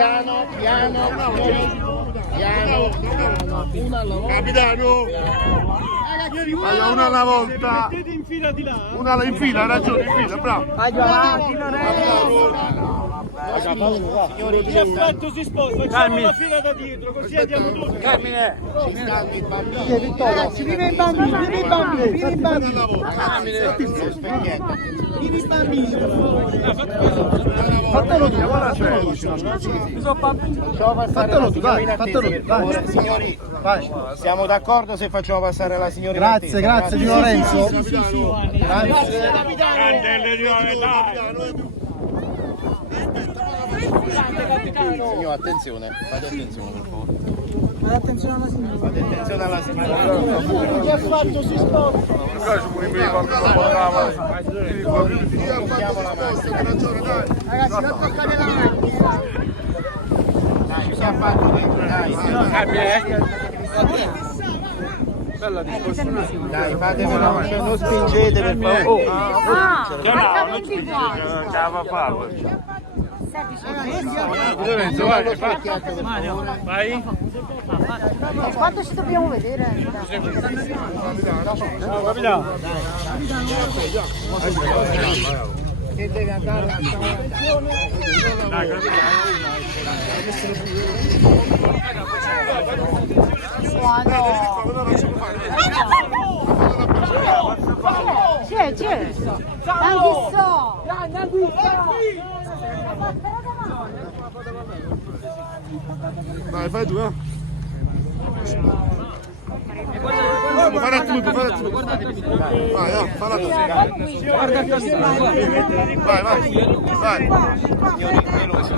piano, Capitano! Allora, una alla volta. Mettete in fila di là. Una in fila, ha ragione, in fila, bravo. Vai più avanti, Lorenzo. Chi ha fatto si sposta, facciamo la fila da dietro, così andiamo tutti. Carmine. Ragazzi, viva i bambini, viva i bambini, viva i bambini. Viva i bambini. Fatelo tu, guarda c'è. Fatelo tu, dai, fatelo tu, dai. Signori, Vai. siamo d'accordo se facciamo passare la signorina? Grazie di Lorenzo. Grande Signor, attenzione, fate attenzione per favore. Fate attenzione alla signora. Fate attenzione alla signora. Chi ha fatto si sposta. Mettiamo la macchina. Ragazzi, non toccate la macchina. Dai, chi ha fatto dentro? Dai, dai, fate veloce, non spingete per favore. Lorenzo, vai. Vai. Quanto ci dobbiamo vedere? Ciao capitano. Che deve andare a C'è. Anche so. Vai, fai tu, Fare tutto. Vai, falla tu. Vai. Signori, veloce.